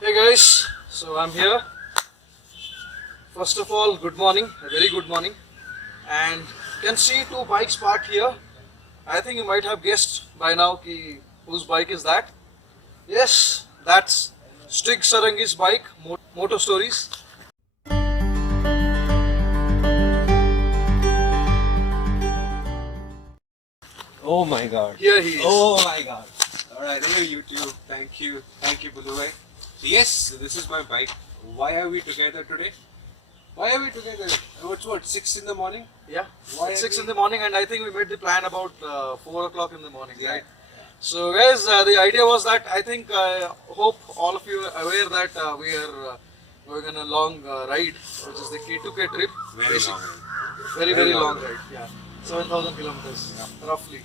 Hey guys, so I'm here. First of all, good morning, a very good morning. And you can see two bikes parked here. I think you might have guessed by now whose bike is that. Yes, that's Stig Sarangi's bike, Moto Stories. Oh my god. Here he is. Oh my god. Alright, hello YouTube. Thank you, Buluvai. Yes, this is my bike. Why are we together today? Why are we together? It's what, 6 in the morning? Yeah, Why it's are 6 we- in the morning, and I think we made the plan about 4 o'clock in the morning, Yeah. right? So, guys, the idea was that I hope all of you are aware that we are going on a long ride, which is the K2K trip. Very Basic- long. Very, Very very long long ride. Yeah, 7,000 kilometers, roughly.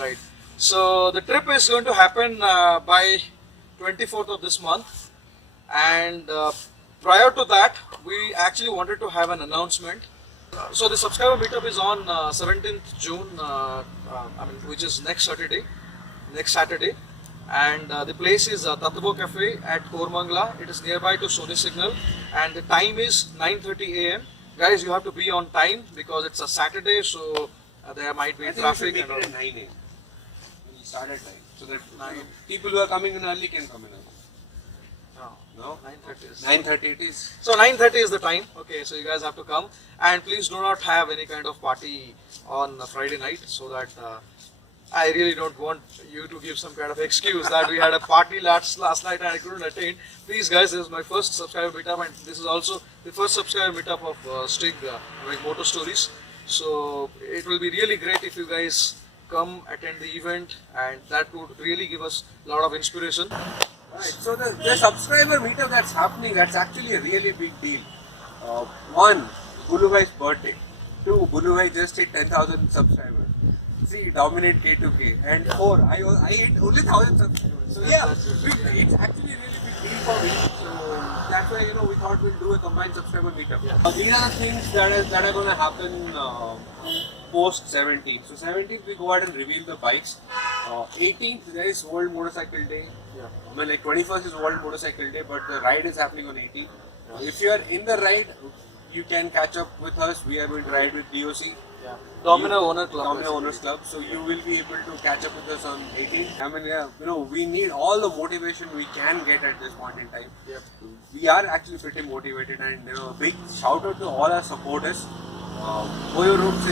Right. So, the trip is going to happen by 24th of this month, and prior to that, we actually wanted to have an announcement. So the subscriber meetup is on 17th June, which is next Saturday, and the place is Tatvo Cafe at Kormangla. It is nearby to Sony Signal, and the time is 9:30 a.m. Guys, you have to be on time because it's a Saturday, so there might be I think we traffic should and make all. it at 9 a.m. We start at 9. So that people who are coming in early can come in early. No? 9:30 is. 9:30 it is. So 9:30 is the time. Okay, so you guys have to come, and please do not have any kind of party on Friday night, so that I really don't want you to give some kind of excuse that we had a party last night and I couldn't attend. Please, guys, this is my first subscriber meetup, and this is also the first subscriber meetup of Stig Moto Stories. So it will be really great if you guys come attend the event, and that would really give us a lot of inspiration. Right, so the subscriber meetup that's happening, that's actually a really big deal. One, Buluvai's birthday. Two, Buluvai just hit 10,000 subscribers. Three, dominate K2K. And four, I hit only 1,000 subscribers. So yeah, it's actually a really big deal for me. So that's why we thought we'll do a combined subscriber meetup. Yeah. These are the things that are going to happen post 17th. So 17th we go ahead and reveal the bikes. 18th there is World Motorcycle Day. Yeah. I mean, like 21st is World Motorcycle Day, but the ride is happening on 18th. If you are in the ride, you can catch up with us. We are going to ride with DOC. Yeah. Domino Owner Club. Domino Owners Club. So you will be able to catch up with us on 18th. I mean, yeah, we need all the motivation we can get at this point in time. Yep. We are actually pretty motivated, and big shout out to all our supporters. Oyo Rooms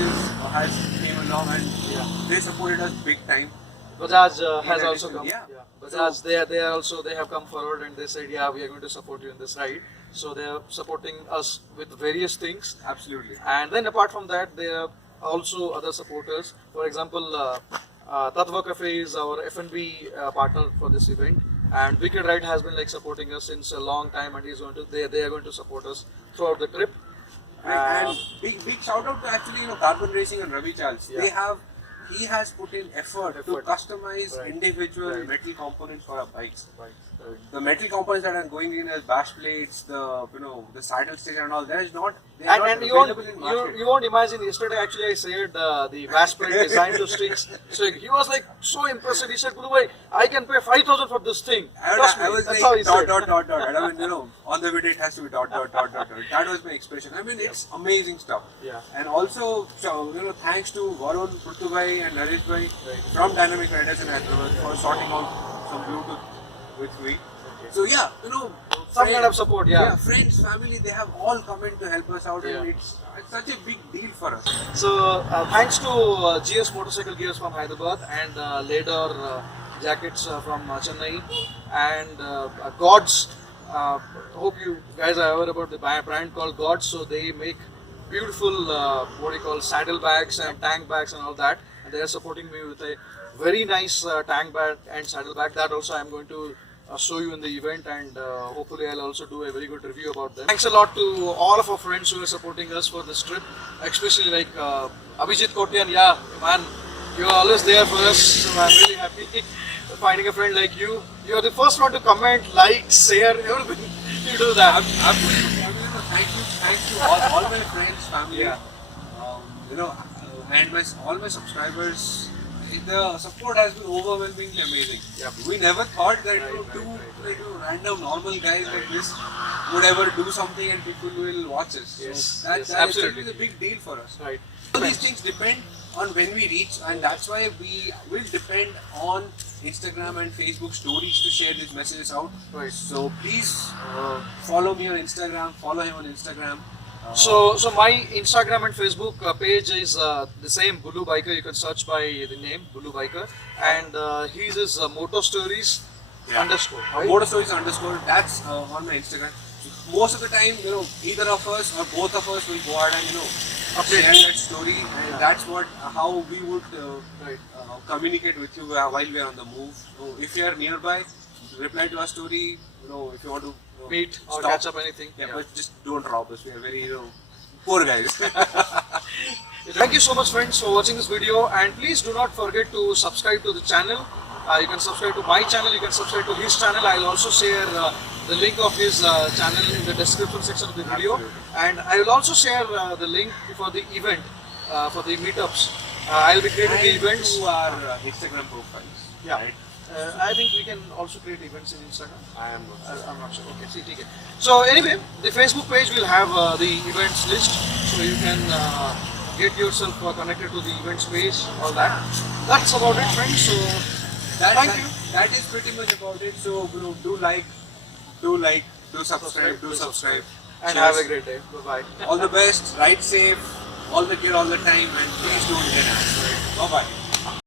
has came along, and they supported us big time. Bajaj has In also addition, come. yeah. Bajaj, they have come forward and they said, yeah, we are going to support you in this ride. So they are supporting us with various things. Absolutely. And then apart from that, there are also other supporters. For example, Tatva Cafe is our F&B partner for this event. And Wicked Ride has been supporting us since a long time, and they are going to support us throughout the trip. And big shout out to actually Carbon Racing and Ravi Charles. Yeah. He has put in effort to customize individual Right. metal components for our bikes. Right. The metal components that are going in as bash plates, the the saddle stage and all, they are not And you won't, available in market. you won't imagine, yesterday actually I said the Vash plate designed to Sticks. So he was so impressed. He said, Guru, I can pay 5,000 for this thing. Trust me. I was That's like how he said. dot. And I mean, on the video it has to be dot. That was my expression. I mean, it's amazing stuff. Yeah. And also, thanks to Varun, Prithubhai and Naresh Bhai from Dynamic Riders in Hyderabad for sorting out some Bluetooth with me. So yeah, Some kind of support, yeah. friends, family, they have all come in to help us out, and Yeah. it's such a big deal for us. So thanks to GS Motorcycle Gears from Hyderabad and Lador Jackets from Chennai and Gods. Hope you guys are aware about the brand called Gods. So they make beautiful saddlebags and tank bags and all that. And they are supporting me with a very nice tank bag and saddlebag. That also I am going to show you in the event, and hopefully I'll also do a very good review about them. Thanks a lot to all of our friends who are supporting us for this trip, especially Abhijit Kotian. Yeah, man, you're always there for us, so I'm really happy finding a friend like you. You're the first one to comment, like, share, everything. You do that. Absolutely. I mean, thank you all my friends, family. Yeah. And all my subscribers. the support has been overwhelmingly amazing. Yep. We never thought that Right, two right. like, random normal guys like this would ever do something and people will watch us. Yes, So that, yes, that absolutely. is a big deal for us. Right. All these things depend on when we reach, and that's why we will depend on Instagram and Facebook stories to share these messages out. Right. So please follow me on Instagram, follow him on Instagram. So my Instagram and Facebook page is the same, Bulu Biker. You can search by the name Bulu Biker, and his is Moto Stories underscore. Right? Motor Stories underscore, that's on my Instagram. Most of the time, either of us or both of us will go out and Update. share that story, and that's how we would Right. communicate with you while we are on the move. So if you are nearby, reply to our story. If you want to Meet or stop. catch up anything. Yeah, but just don't rob us. We are very poor guys. Thank you so much, friends, for watching this video, and please do not forget to subscribe to the channel. You can subscribe to my channel, you can subscribe to his channel. I'll also share the link of his channel in the description section of the video. Absolutely. And I will also share the link for the event, for the meetups. I'll be creating the And events. to our Instagram profiles. Yeah. Right? I think we can also create events in Instagram. I am not. I'm not sure. Okay, see, take it. So anyway, the Facebook page will have the events list, so you can get yourself connected to the events page, all that. That's about it, friends. So thank you. That is pretty much about it. So do subscribe, do subscribe. And Cheers. have a great day. Bye bye. All the best, ride safe, all the gear all the time, and please don't get ass. Bye bye.